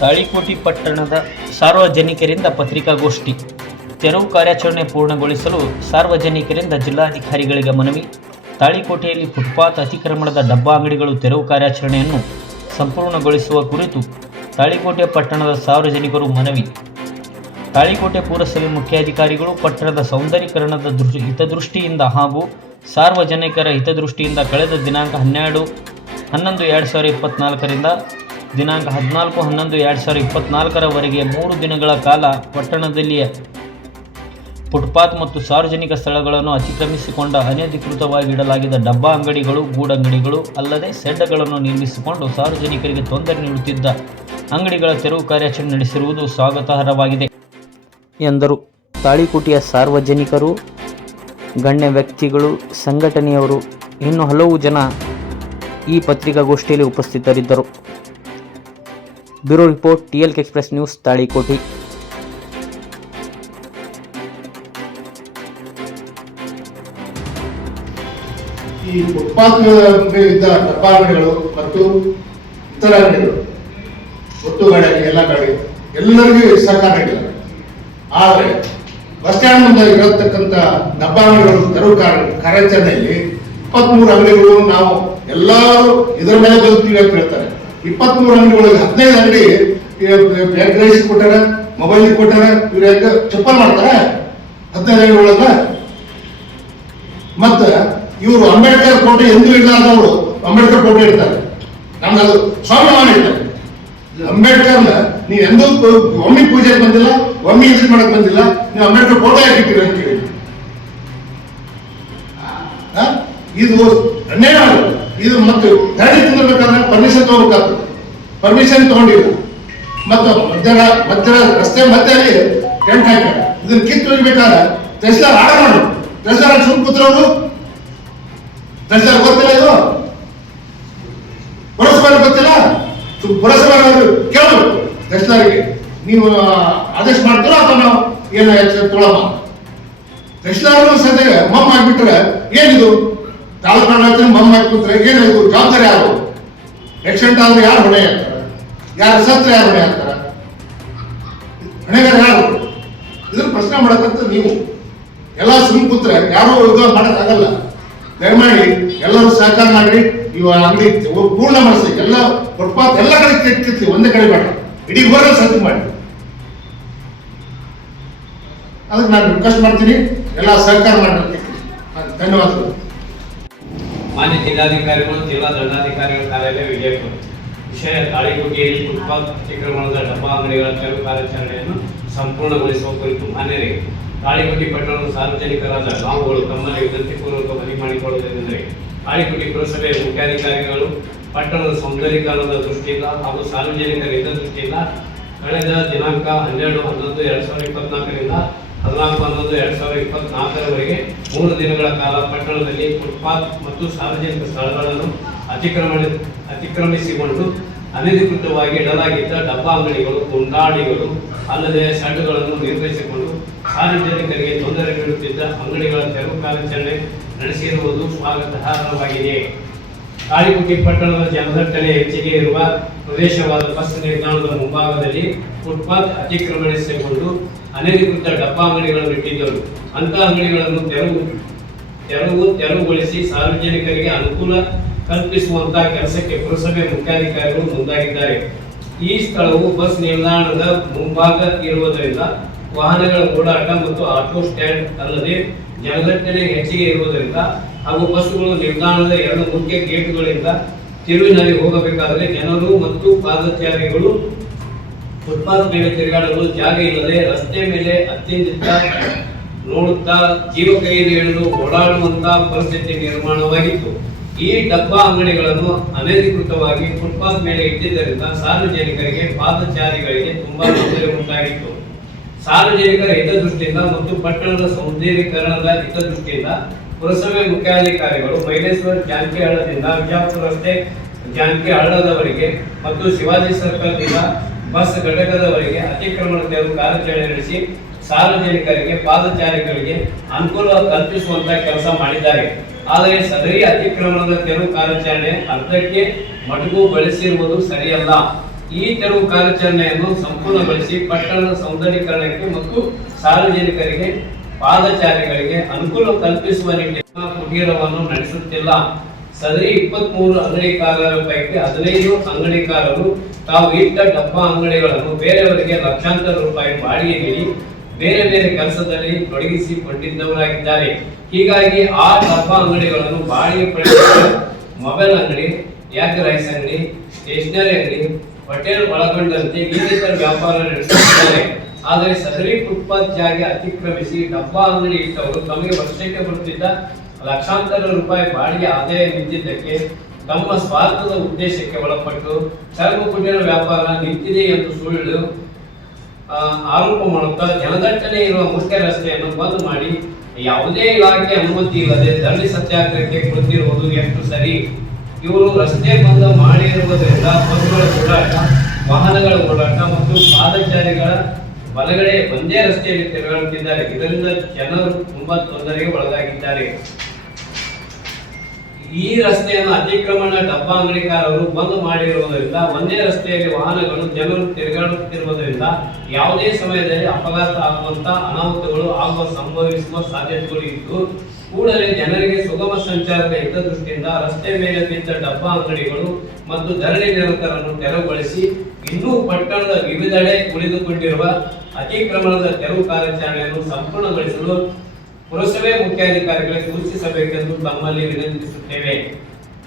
ತಾಳಿಕೋಟೆ ಪಟ್ಟಣದ ಸಾರ್ವಜನಿಕರಿಂದ ಪತ್ರಿಕಾಗೋಷ್ಠಿ. ತೆರವು ಕಾರ್ಯಾಚರಣೆ ಪೂರ್ಣಗೊಳಿಸಲು ಸಾರ್ವಜನಿಕರಿಂದ ಜಿಲ್ಲಾಧಿಕಾರಿಗಳಿಗೆ ಮನವಿ. ತಾಳಿಕೋಟೆಯಲ್ಲಿ ಫುಟ್ಪಾತ್ ಅತಿಕ್ರಮಣದ ಡಬ್ಬಾ ಅಂಗಡಿಗಳು ತೆರವು ಕಾರ್ಯಾಚರಣೆಯನ್ನು ಸಂಪೂರ್ಣಗೊಳಿಸುವ ಕುರಿತು ತಾಳಿಕೋಟೆ ಪಟ್ಟಣದ ಸಾರ್ವಜನಿಕರು ಮನವಿ. ತಾಳಿಕೋಟೆ ಪುರಸಭೆ ಮುಖ್ಯಾಧಿಕಾರಿಗಳು ಪಟ್ಟಣದ ಸೌಂದರೀಕರಣದ ಹಿತದೃಷ್ಟಿಯಿಂದ ಹಾಗೂ ಸಾರ್ವಜನಿಕರ ಹಿತದೃಷ್ಟಿಯಿಂದ ಕಳೆದ ದಿನಾಂಕ 12/11/2024ರಿಂದ ದಿನಾಂಕ 14/11/2024ರವರೆಗೆ 3 ದಿನಗಳ ಕಾಲ ಪಟ್ಟಣದಲ್ಲಿಯ ಫುಟ್ಪಾತ್ ಮತ್ತು ಸಾರ್ವಜನಿಕ ಸ್ಥಳಗಳನ್ನು ಅತಿಕ್ರಮಿಸಿಕೊಂಡ ಅನಧಿಕೃತವಾಗಿ ಇಡಲಾಗಿದ್ದ ಡಬ್ಬಾ ಅಂಗಡಿಗಳು, ಗೂಡಂಗಡಿಗಳು ಅಲ್ಲದೆ ಶೆಡ್ಗಳನ್ನು ನಿರ್ಮಿಸಿಕೊಂಡು ಸಾರ್ವಜನಿಕರಿಗೆ ತೊಂದರೆ ನೀಡುತ್ತಿದ್ದ ಅಂಗಡಿಗಳ ತೆರವು ಕಾರ್ಯಾಚರಣೆ ನಡೆಸಿರುವುದು ಸ್ವಾಗತಾರ್ಹವಾಗಿದೆ ಎಂದರು. ತಾಳಿಕೋಟೆಯ ಸಾರ್ವಜನಿಕರು, ಗಣ್ಯ ವ್ಯಕ್ತಿಗಳು, ಸಂಘಟನೆಯವರು ಇನ್ನೂ ಹಲವು ಜನ ಈ ಪತ್ರಿಕಾಗೋಷ್ಠಿಯಲ್ಲಿ ಉಪಸ್ಥಿತರಿದ್ದರು. Bureau report, TLK express news, Talikote. ಈ ಫುಟ್ಪಾತ್ ಇದ್ದ ಡಬ್ಬಾ ಅಂಗಡಿಗಳು ಮತ್ತು ಇತರ ಅಂಗಡಿಗಳು, ಒಟ್ಟು ಗಾಡಿ, ಎಲ್ಲ ಗಾಡಿ ಎಲ್ಲರಿಗೂ ಸಹಕಾರ ನೀಡಿದ್ದಾರೆ. ಆದರೆ ಬಸ್ ಸ್ಟ್ಯಾಂಡ್ ಮುಂದೆ ಇರತಕ್ಕಂಥ ಡಬ್ಬಾ ಅಂಗಡಿಗಳು ತೆರವು ಕಾರ್ಯಾಚರಣೆಯಲ್ಲಿ 23 ಅಂಗಡಿಗಳು ನಾವು ಎಲ್ಲರೂ ಇದರ ಮೇಲೆ ಬದುಕ್ತೀವಿ ಅಂತ ಹೇಳ್ತಾರೆ. 23 ಅಂಗಡಿಗಳಿಗೆ 15 ಅಂಗಡಿ ಬ್ಯಾಗ್ ಕೊಟ್ಟಾರ, ಮೊಬೈಲ್ ಕೊಟ್ಟಾರ. ಇವ್ರು ಯಾಕೆ ಚಪ್ಪಲ್ ಮಾಡ್ತಾರೆ 15 ಅಂಗಡಿಗಳನ್ನ? ಮತ್ತ ಇವರು ಅಂಬೇಡ್ಕರ್ ಫೋಟೋ ಎಂದೂ ಇಡಲಾರ್ದವರು ಅಂಬೇಡ್ಕರ್ ಫೋಟೋ ಇಡ್ತಾರೆ. ನಮ್ಗೆ ಅದು ಸ್ವಾಭಿಮಾನ ಇರ್ತಾರೆ. ಅಂಬೇಡ್ಕರ್ನ ನೀವು ಎಂದೂ ಒಮ್ಮೆ ಪೂಜೆಗೆ ಬಂದಿಲ್ಲ, ಒಮ್ಮೆ ವಿಸಿಟ್ ಮಾಡಕ್ ಬಂದಿಲ್ಲ, ನೀವು ಅಂಬೇಡ್ಕರ್ ಫೋಟೋ ಯಾಕೆ ಇಟ್ಟಿರಿ ಅಂತ ಕೇಳಿ. ಇದು ಅನ್ಯಾಯ. ಇದು ಮತ್ತು ಗಾಡಿ ತಿನ್ನಬೇಕಾದ್ರೆ ಪರ್ಮಿಷನ್ ತಗೋಬೇಕಾಗ್ತದೆ. ಪರ್ಮಿಷನ್ ತಗೊಂಡಿಲ್ಲ. ಮತ್ತು ಮಧ್ಯ ರಸ್ತೆ ಮಧ್ಯದಲ್ಲಿ ಟೆಂಟ್ ಹಾಕ್ತಾರೆ. ಇದನ್ನ ಕಿತ್ತು ಹೋಗ್ಬೇಕಾದ್ರೆ ತಹಸೀಲ್ದಾರ್ ಆರ್ಡರ್ ಮಾಡಿ, ತಹಸೀಲ್ದಾರ್ ಸುಮ್ ಕೂತ್ರವರು, ತಹಸೀಲ್ದಾರ್ ಗೊತ್ತಿಲ್ಲ, ಇದು ಪುರಸಭೆ ಗೊತ್ತಿಲ್ಲ. ಪುರಸಭೆ ಕೇಳಬೇಕು ತಹಸೀಲ್ದಾರಿಗೆ, ನೀವು ಆದೇಶ ಮಾಡ್ತೀರೋ ಅಥವಾ ನಾವು ಏನು ತೊಳಮ್ಮ. ತಹಸೀಲ್ದಾರ್ ಸದ್ಯ ಮಮ್ಮ ಆಗ್ಬಿಟ್ರೆ ಏನಿದು? ತಾಲೂಕು ಆಡಳಿತ ಮಮ್ಮ ಹಾಕ್ಬಿಟ್ರೆ ಏನಿದು? ಜವಾಬ್ದಾರಿ ಯಾರು? ಆಕ್ಸಿಡೆಂಟ್ ಆದ್ರೆ ಯಾರು ಹೊಣೆ ಹಾಕ್ತಾರೆ? ಯಾರು ಸತ್ರ ಯಾರು ಹೊಣೆ ಹಾಕ್ತಾರ? ಹೊಣೆಗಾರ ಯಾರು? ಇದನ್ನ ಪ್ರಶ್ನೆ ಮಾಡಕ್ಕಂತ ನೀವು ಎಲ್ಲ ಸುಮ್ ಕೂತ್ರೆ ಯಾರು ಇದು ಮಾಡೋಕ್ಕಾಗಲ್ಲ. ದಯಮಾಡಿ ಎಲ್ಲರೂ ಸಹಕಾರ ಮಾಡಿ ಇವ ಅಂಗಡಿ ಪೂರ್ಣ ಮಾಡಿಸಿ. ಎಲ್ಲ ಫುಟ್ಪಾತ್ ಎಲ್ಲ ಕಡೆ ಕೆತ್ತಿ, ಒಂದೇ ಕಡೆ ಬೇಡ, ಇಡೀ ಊರಲ್ಲಿ ಸತ್ಯ ಮಾಡಿ. ಅದಕ್ಕೆ ನಾನು ರಿಕ್ವೆಸ್ಟ್ ಮಾಡ್ತೀನಿ, ಎಲ್ಲ ಸಹಕಾರ ಮಾಡಿ. ಧನ್ಯವಾದಗಳು. ಮಾನ್ಯ ಜಿಲ್ಲಾಧಿಕಾರಿಗಳು, ಜಿಲ್ಲಾ ದಂಡಾಧಿಕಾರಿಗಳ ಕಾರ್ಯಾಲಯ, ವಿಜಯಪುರ. ವಿಷಯ: ತಾಳಿಕೋಟೆಯಲ್ಲಿ ಫುಟ್ಪಾತ್ ಅತಿಕ್ರಮಣದ ಡಬ್ಬಾ ಅಂಗಡಿಗಳ ತೆರವು ಕಾರ್ಯಾಚರಣೆಯನ್ನು ಸಂಪೂರ್ಣಗೊಳಿಸುವ ಕುರಿತು ಮಾನ್ಯರೇ, ತಾಳಿಕೋಟೆ ಪಟ್ಟಣದ ಸಾರ್ವಜನಿಕರಾದ ನಾವುಗಳು ತಮ್ಮಲ್ಲಿ ವಿನಂತಿಪೂರ್ವಕ ಮನವಿ ಮಾಡಿಕೊಳ್ಳುವುದೇನೆಂದರೆ, ತಾಳಿಕೋಟೆ ಪುರಸಭೆ ಮುಖ್ಯಾಧಿಕಾರಿಗಳು ಪಟ್ಟಣದ ಸೌಂದರೀಕರಣದ ದೃಷ್ಟಿಯಿಂದ ಹಾಗೂ ಸಾರ್ವಜನಿಕರ ಹಿತದೃಷ್ಟಿಯಿಂದ ಕಳೆದ ದಿನಾಂಕ 12/11/2024ರಿಂದ 14/11/2024ರವರೆಗೆ 3 ದಿನಗಳ ಕಾಲ ಪಟ್ಟಣದಲ್ಲಿ ಫುಟ್ಪಾತ್ ಮತ್ತು ಸಾರ್ವಜನಿಕ ಸ್ಥಳಗಳನ್ನು ಅತಿಕ್ರಮಿಸಿಕೊಂಡು ಅನಧಿಕೃತವಾಗಿ ಇಡಲಾಗಿದ್ದ ಡಬ್ಬಾ ಅಂಗಡಿಗಳು, ಗುಂಡಾಣಿಗಳು ಅಲ್ಲದೆ ಶೆಡ್ಗಳನ್ನು ನಿರ್ಮಿಸಿಕೊಂಡು ಸಾರ್ವಜನಿಕರಿಗೆ ತೊಂದರೆ ನೀಡುತ್ತಿದ್ದ ಅಂಗಡಿಗಳ ತೆರವು ಕಾರ್ಯಾಚರಣೆ ನಡೆಸಿರುವುದು ಸ್ವಾಗತಾರ್ಹವಾಗಿದೆ. ತಾಳಿಕೋಟೆ ಪಟ್ಟಣದ ಜನದಟ್ಟಣೆ ಹೆಚ್ಚಿಗೆ ಇರುವ ಪ್ರದೇಶವಾದ ಬಸ್ ನಿಲ್ದಾಣದ ಮುಂಭಾಗದಲ್ಲಿ ಫುಟ್ಪಾತ್ ಅತಿಕ್ರಮಣಗೊಳಿಸಿಕೊಂಡು ಅನಧಿಕೃತ ಡಬ್ಬಾ ಅಂಗಡಿಗಳನ್ನು ಇಟ್ಟಿದ್ದರು. ಅಂತಹ ಅಂಗಡಿಗಳನ್ನು ತೆರವುಗೊಳಿಸಿ ಸಾರ್ವಜನಿಕರಿಗೆ ಅನುಕೂಲ ಕಲ್ಪಿಸುವಂತಹ ಕೆಲಸಕ್ಕೆ ಪುರಸಭೆ ಮುಖ್ಯಾಧಿಕಾರಿಗಳು ಮುಂದಾಗಿದ್ದಾರೆ. ಈ ಸ್ಥಳವು ಬಸ್ ನಿಲ್ದಾಣದ ಮುಂಭಾಗ ಇರುವುದರಿಂದ ವಾಹನಗಳ ಓಡಾಟ ಮತ್ತು ಆಟೋ ಸ್ಟ್ಯಾಂಡ್ ಅಲ್ಲದೆ ಜನದಟ್ಟಣೆ ಹೆಚ್ಚಿಗೆ ಇರುವುದರಿಂದ ಹಾಗೂ ಬಸ್ಸುಗಳು ನಿಲ್ದಾಣದ 2 ಮುಖ್ಯ ಗೇಟ್ಗಳಿಂದ ತಿರುವಿನಲ್ಲಿ ಹೋಗಬೇಕಾದರೆ ಜನರು ಮತ್ತು ಪಾದಚಾರಿಗಳು ಫುಟ್ಪಾತ್ ಮೇಲೆ ತಿರುಗಾಡಲು ಜಾಗ ಇಲ್ಲದೆ ರಸ್ತೆ ಮೇಲೆ ಅತ್ತಿಂದಿತ್ತ ನೋಡುತ್ತಾ ಜೀವ ಕೈಯಲ್ಲಿ ಹಿಡಿದು ಓಡಾಡುವಂತಹ ಪರಿಸ್ಥಿತಿ ನಿರ್ಮಾಣವಾಗಿತ್ತು. ಈ ಡಬ್ಬಾ ಅಂಗಡಿಗಳನ್ನು ಅನಧಿಕೃತವಾಗಿ ಫುಟ್ಪಾತ್ ಮೇಲೆ ಇಟ್ಟಿದ್ದರಿಂದ ಸಾರ್ವಜನಿಕರಿಗೆ, ಪಾದಚಾರಿಗಳಿಗೆ ತುಂಬಾ ತೊಂದರೆ ಉಂಟಾಗಿತ್ತು. ಸಾರ್ವಜನಿಕರ ಹಿತದೃಷ್ಟಿಯಿಂದ ಮತ್ತು ಪಟ್ಟಣದ ಸೌಂದರ್ಯೀಕರಣದ ಹಿತದೃಷ್ಟಿಯಿಂದ ಪುರಸಭೆ ಮುಖ್ಯಾಧಿಕಾರಿಗಳು ಮೈಲೇಶ್ವರ ಜಾನಕಿ ಹಳ್ಳದಿಂದ ವಿಜಯಪುರ ರಸ್ತೆ ಜಾನಕಿ ಹಳ್ಳದವರೆಗೆ ಮತ್ತು ಶಿವಾಜಿ ಸರ್ಕಲ್ನಿಂದ ಬಸ್ ಘಟಕದವರೆಗೆ ಅತಿಕ್ರಮಣ ತೆರವು ಕಾರ್ಯಾಚರಣೆ ನಡೆಸಿ ಸಾರ್ವಜನಿಕರಿಗೆ, ಪಾದಚಾರಿಗಳಿಗೆ ಅನುಕೂಲ ಕಲ್ಪಿಸುವಂತಹ ಕೆಲಸ ಮಾಡಿದ್ದಾರೆ. ಆದರೆ ಸದರಿ ಅತಿಕ್ರಮಣದ ತೆರವು ಕಾರ್ಯಾಚರಣೆ ಅರ್ಧಕ್ಕೆ ಮಟುಕು ಬಳಸಿರುವುದು ಸರಿಯಲ್ಲ. ಈ ತೆರವು ಕಾರ್ಯಾಚರಣೆಯನ್ನು ಸಂಪೂರ್ಣಗೊಳಿಸಿ ಪಟ್ಟಣದ ಸೌಂದರ್ಯೀಕರಣಕ್ಕೆ ಮತ್ತು ಸಾರ್ವಜನಿಕರಿಗೆ ಪಾದಚಾರಿಗಳಿಗೆ ಅನುಕೂಲ ಕಲ್ಪಿಸುವ ನಿಟ್ಟಿನ ಕುಟೀರವನ್ನು ನಡೆಸುತ್ತಿಲ್ಲ. ಸದರಿ 23 ಅಂಗಡಿಕಾರರ ಪೈಕಿ 15 ಅಂಗಡಿಕಾರರು ತಾವು ಇಟ್ಟ ಡಬ್ಬಾ ಅಂಗಡಿಗಳನ್ನು ಬೇರೆಯವರಿಗೆ ಲಕ್ಷಾಂತರ ರೂಪಾಯಿ ಬಾಡಿಗೆ ನೀಡಿ ಬೇರೆ ಬೇರೆ ಕೆಲಸದಲ್ಲಿ ತೊಡಗಿಸಿಕೊಂಡಿದ್ದವರಾಗಿದ್ದಾರೆ. ಹೀಗಾಗಿ ಆ ಡಬ್ಬಾ ಅಂಗಡಿಗಳನ್ನು ಬಾಡಿಗೆ ಪಡೆದ ಮೊಬೈಲ್ ಅಂಗಡಿ, ಎಗ್ ರೈಸ್ ಅಂಗಡಿ, ಸ್ಟೇಷನರಿ ಅಂಗಡಿ, ಹೋಟೆಲ್ ಒಳಗೊಂಡಂತೆ ಇನ್ನಿತರ ವ್ಯಾಪಾರ ನಡೆಸುತ್ತಿದ್ದಾರೆ. ಆದರೆ ಸದರಿ ಫುಟ್ಪಾತ್ ಜಾಗ ಅತಿಕ್ರಮಿಸಿ ಡಬ್ಬಾ ಅಂಗಡಿ ಇಟ್ಟವರು ತಮಗೆ ವರ್ಷಕ್ಕೆ ಬರುತ್ತಿದ್ದ ಲಕ್ಷಾಂತರ ರೂಪಾಯಿ ಬಾಡಿಗೆ ಆದಾಯ ನಿಂತಿದ್ದಕ್ಕೆ ತಮ್ಮ ಸ್ವಾರ್ಥದ ಉದ್ದೇಶಕ್ಕೆ ಒಳಪಟ್ಟು ಚರ್ಮ ಕುಟೀರ ವ್ಯಾಪಾರ ನಿಂತಿದೆ ಎಂದು ಸುಳ್ಳು ಆರೋಪ ಮಾಡುತ್ತಾ ಜನದಟ್ಟಣೆ ಇರುವ ಮುಖ್ಯ ರಸ್ತೆಯನ್ನು ಬಂದ್ ಮಾಡಿ ಯಾವುದೇ ಇಲಾಖೆ ಅನುಮತಿ ಇಲ್ಲದೆ ಧರಣಿ ಸತ್ಯಾಗ್ರಹಕ್ಕೆ ಕುಳಿತಿರುವುದು ಎಷ್ಟು ಸರಿ? ಇವರು ರಸ್ತೆ ಬಂದ್ ಮಾಡಿರುವುದರಿಂದ ಬಸ್ಗಳ ಓಡಾಟ, ವಾಹನಗಳ ಓಡಾಟ ಮತ್ತು ಪಾದಚಾರಿಗಳ ಬಲಗಡೆ ಒಂದೇ ರಸ್ತೆಯಲ್ಲಿ ತಿರುಗಾಡುತ್ತಿದ್ದಾರೆ. ಇದರಿಂದ ಜನರು ತುಂಬಾ ತೊಂದರೆಗೆ ಒಳಗಾಗಿದ್ದಾರೆ. ಈ ರಸ್ತೆಯನ್ನು ಅತಿಕ್ರಮಣ ಡಬ್ಬಾ ಅಂಗಡಿಕಾರರು ಬಂದ್ ಮಾಡಿರುವುದರಿಂದ ಒಂದೇ ರಸ್ತೆಯಲ್ಲಿ ವಾಹನಗಳು ಜನರು ತಿರುಗಾಡುತ್ತಿರುವುದರಿಂದ ಯಾವುದೇ ಸಮಯದಲ್ಲಿ ಅಪಘಾತ ಆಗುವಂತ ಅನಾಹುತಗಳು ಸಂಭವಿಸುವ ಸಾಧ್ಯತೆಗಳು ಇದ್ದು ಕೂಡಲೇ ಜನರಿಗೆ ಸುಗಮ ಸಂಚಾರದ ಹಿತದೃಷ್ಟಿಯಿಂದ ರಸ್ತೆ ಮೇಲೆ ಬಿದ್ದ ಡಬ್ಬಾ ಅಂಗಡಿಗಳು ಮತ್ತು ಧರಣಿ ನಿರತರನ್ನು ತೆರವುಗೊಳಿಸಿ ಇನ್ನೂ ಪಟ್ಟಣದ ವಿವಿಧೆಡೆ ಉಳಿದುಕೊಂಡಿರುವ ಅತಿಕ್ರಮಣದ ತೆರವು ಕಾರ್ಯಾಚರಣೆಯನ್ನು ಸಂಪೂರ್ಣಗೊಳಿಸಲು ಪುರಸಭೆ ಮುಖ್ಯಾಧಿಕಾರಿಗಳಿಗೆ ಸೂಚಿಸಬೇಕೆಂದು ತಮ್ಮಲ್ಲಿ ವಿನಂತಿಸುತ್ತೇವೆ.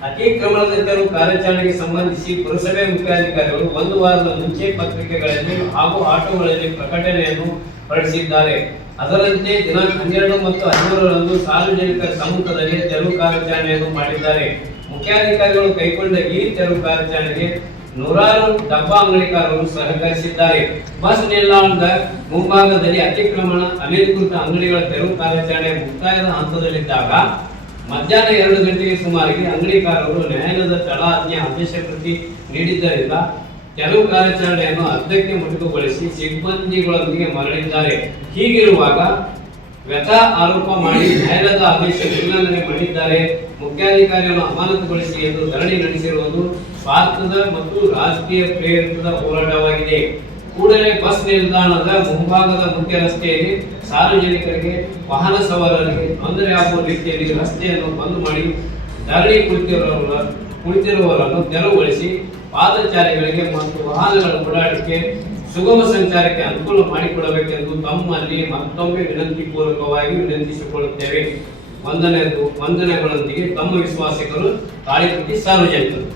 ಅತಿಕ್ರಮಣದ ತೆರವು ಕಾರ್ಯಾಚರಣೆಗೆ ಸಂಬಂಧಿಸಿ ಪುರಸಭೆ ಮುಖ್ಯಾಧಿಕಾರಿಗಳು 1 ವಾರದ ಮುಂಚೆ ಪತ್ರಿಕೆಗಳಲ್ಲಿ ಹಾಗೂ ಆಟೋಗಳಲ್ಲಿ ಪ್ರಕಟಣೆಯನ್ನು ಹೊರಡಿಸಿದ್ದಾರೆ. ಅದರಂತೆ ದಿನಾಂಕ 12 ಮತ್ತು 13ರಂದು ಸಾರ್ವಜನಿಕರ ಸಮ್ಮುಖದಲ್ಲಿ ತೆರವು ಕಾರ್ಯಾಚರಣೆಯನ್ನು ಮಾಡಿದ್ದಾರೆ. ಮುಖ್ಯಾಧಿಕಾರಿಗಳು ಕೈಗೊಂಡ ಈ ತೆರವು ಕಾರ್ಯಾಚರಣೆಗೆ ನೂರಾರು ಡಬ್ಬಾ ಅಂಗಡಿಕಾರರು ಸಹಕರಿಸಿದ್ದಾರೆ. ಬಸ್ ನಿಲ್ದಾಣದ ಮುಂಭಾಗದಲ್ಲಿ ಅತಿಕ್ರಮಣ ಅನಧಿಕೃತ ಅಂಗಡಿಗಳ ತೆರವು ಕಾರ್ಯಾಚರಣೆ ಮುಕ್ತಾಯದ ಹಂತದಲ್ಲಿದ್ದಾಗ ಮಧ್ಯಾಹ್ನ 2 ಗಂಟೆಗೆ ಸುಮಾರಿಗೆ ಅಂಗಡಿಕಾರರು ನ್ಯಾಯಾಲಯದ ತಳಾಜ್ಞೆ ಆದೇಶ ಪ್ರತಿ ನೀಡಿದ್ದರಿಂದ ತೆರವು ಕಾರ್ಯಾಚರಣೆಯನ್ನು ಅರ್ಧಕ್ಕೆ ಮೊಟಕುಗೊಳಿಸಿ ಸಿಬ್ಬಂದಿಗಳೊಂದಿಗೆ ಮರಳಿದ್ದಾರೆ. ಹೀಗಿರುವಾಗ ವ್ಯಥಾ ಆರೋಪ ಮಾಡಿ ನ್ಯಾಯಾಲಯದ ಆದೇಶ ಉಲ್ಲಂಘನೆ ಮಾಡಿದ್ದಾರೆ, ಮುಖ್ಯಾಧಿಕಾರಿಯನ್ನು ಅಮಾನತುಗೊಳಿಸಿ ಎಂದು ಧರಣಿ ನಡೆಸಿರುವುದು ಸ್ವಾರ್ಥದ ಮತ್ತು ರಾಜಕೀಯ ಪ್ರೇರಿತ ಹೋರಾಟವಾಗಿದೆ. ಕೂಡಲೇ ಬಸ್ ನಿಲ್ದಾಣದ ಮುಂಭಾಗದ ಮುಖ್ಯ ರಸ್ತೆಯಲ್ಲಿ ಸಾರ್ವಜನಿಕರಿಗೆ, ವಾಹನ ಸವಾರರಿಗೆ ತೊಂದರೆಯಾಗುವ ರೀತಿಯಲ್ಲಿ ರಸ್ತೆಯನ್ನು ಬಂದ್ ಮಾಡಿ ಧರಣಿ ಕುಳಿತಿರುವವರನ್ನು ತೆರವುಗೊಳಿಸಿ ಪಾದಚಾರಿಗಳಿಗೆ ಮತ್ತು ವಾಹನಗಳ ಓಡಾಟಕ್ಕೆ ಸುಗಮ ಸಂಚಾರಕ್ಕೆ ಅನುಕೂಲ ಮಾಡಿಕೊಡಬೇಕೆಂದು ತಮ್ಮಲ್ಲಿ ಮತ್ತೊಮ್ಮೆ ವಿನಂತಿಪೂರ್ವಕವಾಗಿ ವಿನಂತಿಸಿಕೊಳ್ಳುತ್ತೇವೆ. ವಂದನೆಗಳೊಂದಿಗೆ ತಮ್ಮ ವಿಶ್ವಾಸಿಕರು, ತಾಳಿಪತಿ ಸಾರ್ವಜನಿಕರು.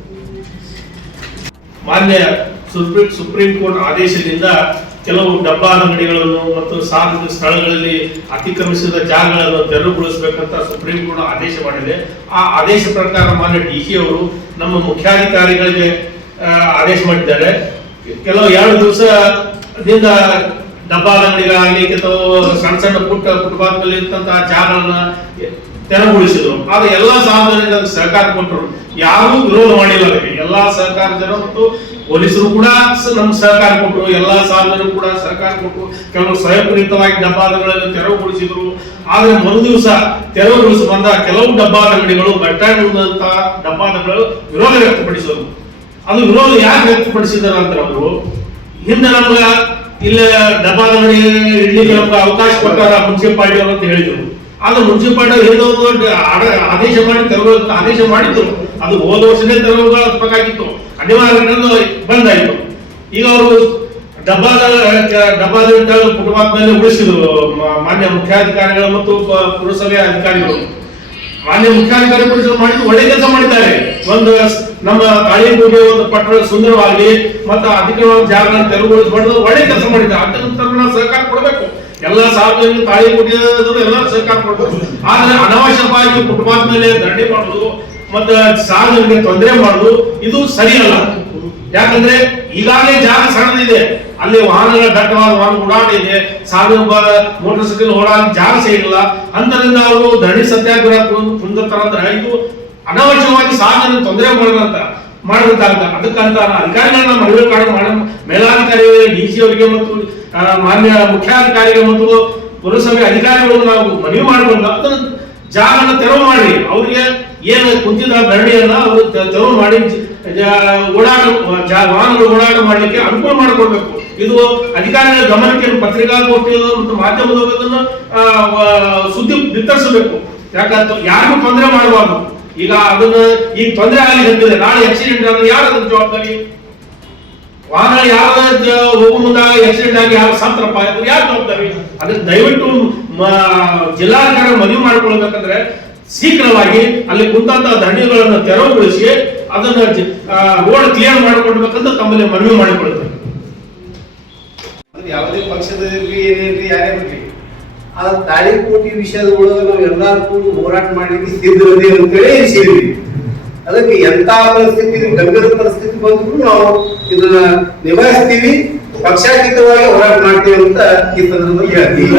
ಮಾನ್ಯ ಸುಪ್ರೀಂ ಕೋರ್ಟ್ ಆದೇಶದಿಂದ ಕೆಲವು ಡಬ್ಬಾ ಅಂಗಡಿಗಳನ್ನು ಮತ್ತು ಸಾರ್ವಜನಿಕ ಸ್ಥಳಗಳಲ್ಲಿ ಅತಿಕ್ರಮಿಸಿದ ಜಾಗಗಳನ್ನು ತೆರವುಗೊಳಿಸಬೇಕಂತ ಸುಪ್ರೀಂ ಕೋರ್ಟ್ ಆದೇಶ ಮಾಡಿದೆ. ಆ ಆದೇಶ ಪ್ರಕಾರ ಮಾನ್ಯ ಡಿಸಿ ಅವರು ನಮ್ಮ ಮುಖ್ಯಾಧಿಕಾರಿಗಳಿಗೆ ಆದೇಶ ಮಾಡಿದ್ದಾರೆ. ಕೆಲವು 2 ದಿವಸದಿಂದ ಡಬ್ಬಾ ಅಂಗಡಿಗಳಾಗಲಿ ಕೆಲವು ಸಣ್ಣ ಸಣ್ಣ ಫುಟ್ಪಾತ್ ಮೇಲೆ ಇರ್ತಂತಹ ಜಾಗಗಳನ್ನ ತೆರವುಗೊಳಿಸಿದ್ರು. ಆದ್ರೆ ಎಲ್ಲಾ ಸಾರ್ವಜನಿಕರಿಗೆ ಸಹಕಾರ ಕೊಟ್ಟರು, ಯಾರೂ ವಿರೋಧ ಮಾಡಿಲ್ಲ. ಎಲ್ಲಾ ಸಹಕಾರ ಜನ ಮತ್ತು ಪೊಲೀಸರು ಕೂಡ ನಮ್ಗೆ ಸಹಕಾರ ಕೊಟ್ಟರು, ಎಲ್ಲಾ ಸಾರ್ವಜನಿಕರು ಕೂಡ ಸಹಕಾರ ಕೊಟ್ಟರು. ಕೆಲವು ಸ್ವಯಂಪ್ರೇರಿತವಾಗಿ ಡಬ್ಬಾಗಳನ್ನು ತೆರವುಗೊಳಿಸಿದ್ರು. ಆದ್ರೆ ಮರು ದಿವಸ ತೆರವುಗೊಳಿಸಿ ಬಂದ ಕೆಲವು ಡಬ್ಬಾದ ಅಂಗಡಿಗಳು, ಬಟ್ಟಾಡುವಂತ ಡಬ್ಬಾದಗಳು ವಿರೋಧ ವ್ಯಕ್ತಪಡಿಸಿದ್ರು. ಅದು ವಿರೋಧ ಯಾಕೆ ವ್ಯಕ್ತಪಡಿಸಿದಾರೆ ಅಂತ ಅವರು ಹಿಂದೆ ನಮ್ಗ ಇಲ್ಲ ಡಬ್ಬಾದ ಅಂಗಡಿ ಇಡ್ಲಿಕ್ಕೆ ನಮ್ಗೆ ಅವಕಾಶ ಕೊಟ್ಟಾರ ಮುನ್ಸಿಪಾಲಿಟಿ ಅವರು ಅಂತ ಹೇಳಿದ್ರು. ಆದ್ರೆ ಮುನ್ಸಿಪಾಲಿಟಿ ಒಂದು ಆದೇಶ ಮಾಡಿ ತೆರವುಗೊಳಿಸ ಆದೇಶ ಮಾಡಿದ್ರು. ಅದು ಹೋದ ವರ್ಷನೇ ತೆರವುಗೊಳಿಸಬೇಕಾಗಿತ್ತು, ಅನಿವಾರ್ಯ ಬಂದಾಯ್ತು. ಈಗ ಅವರು ಡಬ್ಬಾದ ಫುಟ್ಪಾತ್ ಮೇಲೆ ಉಳಿಸಿದ್ರು ಮಾನ್ಯ ಮುಖ್ಯಾಧಿಕಾರಿಗಳು ಮತ್ತು ಪುರಸಭೆ ಅಧಿಕಾರಿಗಳು. ಮಾನ್ಯ ಮುಖ್ಯಾಧಿಕಾರಿಗಳು ಮಾಡಿದ್ರು, ಒಳ್ಳೆ ಕೆಲಸ ಮಾಡಿದ್ದಾರೆ. ಒಂದು ನಮ್ಮ ತಾಳಿಕೋಟೆ ಒಂದು ಪಟ್ಟಣ ಸುಂದರವಾಗಲಿ ಮತ್ತು ಅಧಿಕವಾದ ಜಾಗಗಳನ್ನು ತೆರವುಗೊಳಿಸಬಾರ್ದು, ಒಳ್ಳೆ ಕೆಲಸ ಮಾಡಿದ್ದಾರೆ. ಅದಕ್ಕೆ ನಾವು ಸಹಕಾರ ಕೊಡಬೇಕು. ಎಲ್ಲ ಸಾರ್ವಜನಿಕ ತಾಳಿಕೋಟೆಯವರು ಎಲ್ಲರೂ ಸಹಕಾರ ಕೊಡಬೇಕು. ಆದ್ರೆ ಅನಾವಶ್ಯಕವಾಗಿ ಫುಟ್ಪಾತ್ ಮೇಲೆ ಧರಣಿ ಮಾಡುದು ಮತ್ತೆ ಸಾರ್ವಜನಿಕರಿಗೆ ತೊಂದರೆ ಮಾಡುದು ಇದು ಸರಿಯಲ್ಲ. ಯಾಕಂದ್ರೆ ಈಗಾಗಲೇ ಜಾಗ ಸಣ್ಣದಿದೆ, ಅಲ್ಲಿ ವಾಹನಗಳ ದಟ್ಟವಾದ ವಾಹನ ಓಡಾಟ ಇದೆ, ಸಾರ್ವಜನಿಕ ಮೋಟರ್ ಸೈಕಲ್ ಓಡಾಟ ಜಾಗ ಸಿಗಲಿಲ್ಲ. ಅಂತರಿಂದ ಅವರು ಧರಣಿ ಸತ್ಯಾಗ್ರಹ ಕುಂದಿರ್ತಾರಂದ್ರೆ ಇದು ಅನಾವಶ್ಯಕವಾಗಿ ಸಾರ್ವಜನಿಕ ತೊಂದರೆ ಮಾಡಬೇಕಾಗ್ತ. ಅದಕ್ಕಂತ ಅಧಿಕಾರಿಗಳನ್ನ ಮನವಿ ಮೇಲಾಧಿಕಾರಿಗಳಿಗೆ, ಡಿಸಿ ಅವರಿಗೆ ಮತ್ತು ಮಾನ್ಯ ಮುಖ್ಯಾಧಿಕಾರಿಗೆ ಮತ್ತು ಪುರಸಭೆ ಅಧಿಕಾರಿಗಳು ನಾವು ಮನವಿ ಮಾಡಬೇಕು. ಅದನ್ನ ಜಾಗನ ತೆರವು ಮಾಡಿ ಅವರಿಗೆ ಏನು ಕುಂತಿದ್ದ ಧರಣಿಯನ್ನ ಅವರು ತೆರವು ಮಾಡಿ ವಾಹನಗಳು ಓಡಾಟ ಮಾಡ್ಲಿಕ್ಕೆ ಅನುಕೂಲ ಮಾಡಿಕೊಡ್ಬೇಕು. ಇದು ಅಧಿಕಾರಿಗಳ ಗಮನಕ್ಕೆ ಪತ್ರಿಕಾಗೋಷ್ಠಿ ಮತ್ತು ಮಾಧ್ಯಮದವರನ್ನು ಸುದ್ದಿ ಬಿತ್ತರಿಸಬೇಕು. ಯಾಕಂತ ಯಾರಿಗೂ ತೊಂದರೆ ಮಾಡಬಾರ್ದು. ಈಗ ಅದನ್ನ ಈಗ ತೊಂದರೆ ಆಗಲಿಕ್ಕೆ ನಾಳೆ ಆಕ್ಸಿಡೆಂಟ್ ಆದ್ರೆ ಯಾರು ಅದಕ್ಕೆ ಜವಾಬ್ದಾರಿ? ವಾಹನ ಯಾವ ಹೋಗೋ ಮುಂದಾಗ ಆಕ್ಸಿಡೆಂಟ್ ಆಗಿ ಯಾರು ಸತ್ರಪ್ಪ ಯಾರು ಜವಾಬ್ದಾರಿ? ಅದಕ್ಕೆ ದಯವಿಟ್ಟು ಜಿಲ್ಲಾಧಿಕಾರಿ ಮನವಿ ಮಾಡಿಕೊಳ್ಬೇಕಂದ್ರೆ ಶೀಘ್ರವಾಗಿ ಅಲ್ಲಿ ಕುಂತ ಧರಣಿಗಳನ್ನು ತೆರವುಗೊಳಿಸಿ ಅದನ್ನ ರೋಡ್ ಕ್ಲಿಯರ್ ಮಾಡಿಕೊಡ್ಬೇಕಂತ ತಮ್ಮಲ್ಲಿ ಮನವಿ ಮಾಡಿಕೊಳ್ತೇವೆ. ಯಾವುದೇ ಪಕ್ಷದಲ್ಲಿ ಏನೇನ್ರಿ ಯಾರೇ ಬಿಡ್ರಿ ಆ ತಾಳಿಕೋಟಿ ವಿಷಯದ ಒಳಗೆ ನಾವು ಎಲ್ಲಾರು ಕೂಡ ಹೋರಾಟ ಮಾಡ್ಲಿಕ್ಕೆ ಸಿದ್ಧರದೆ ಅಂತೇಳಿ ಸೇರಿದ್ವಿ. ಅದಕ್ಕೆ ಎಂತ ಪರಿಸ್ಥಿತಿ ಗಂಭೀರ ಪರಿಸ್ಥಿತಿ ಬಂದ್ರು ನಾವು ಇದನ್ನ ನಿಭಾಯಿಸ್ತೀವಿ, ಪಕ್ಷಾತೀತವಾಗಿ ಹೋರಾಟ ಮಾಡ್ತೀವಿ ಅಂತ ಈ ಸಂದರ್ಭದಲ್ಲಿ ಹೇಳ್ತೀವಿ.